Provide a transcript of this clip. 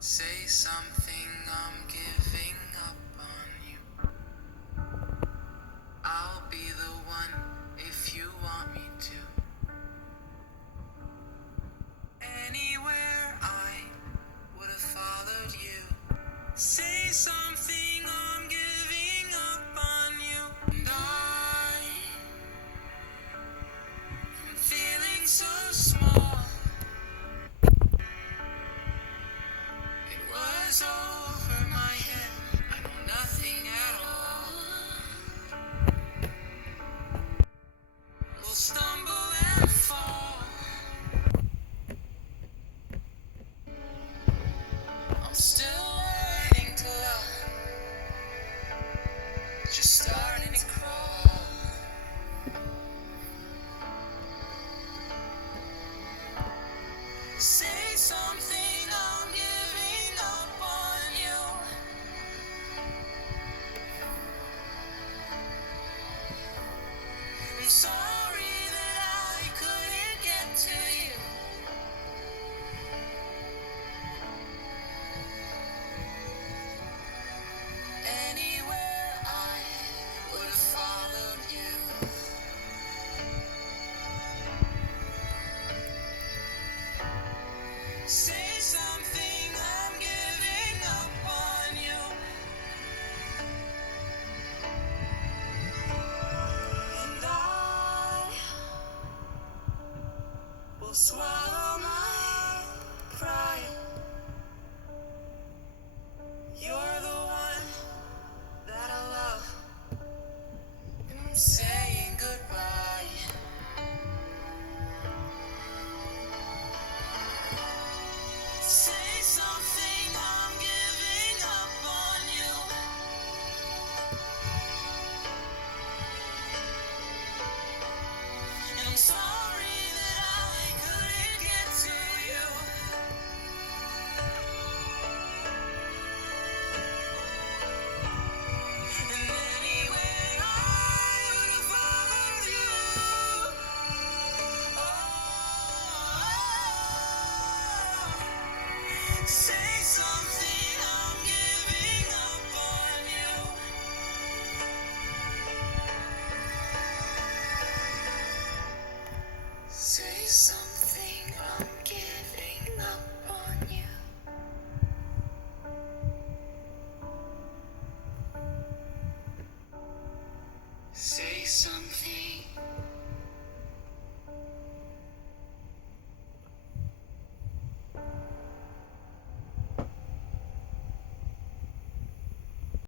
Say something, I'm giving up on you. I'll be the one if you want me to. Anywhere I would have followed you. Say something, I'm giving up on you. And I'm feeling so small. It was over my head. I know nothing at all. We'll stumble and fall. I'm still learning to love. Just starting to crawl. Say something, I'm giving up on you. I'm sorry that I couldn't get to you. Anywhere I would have followed you. Say something, I'm giving up on you. And I will swallow my pride. You're the one that I love. And I'm saying goodbye. Say something, I'm giving up on you. And I'm sorry that I couldn't get to you. And anyway, I would have followed you. Oh, say something, I'm giving up on you. Say something, I'm giving up on you. Say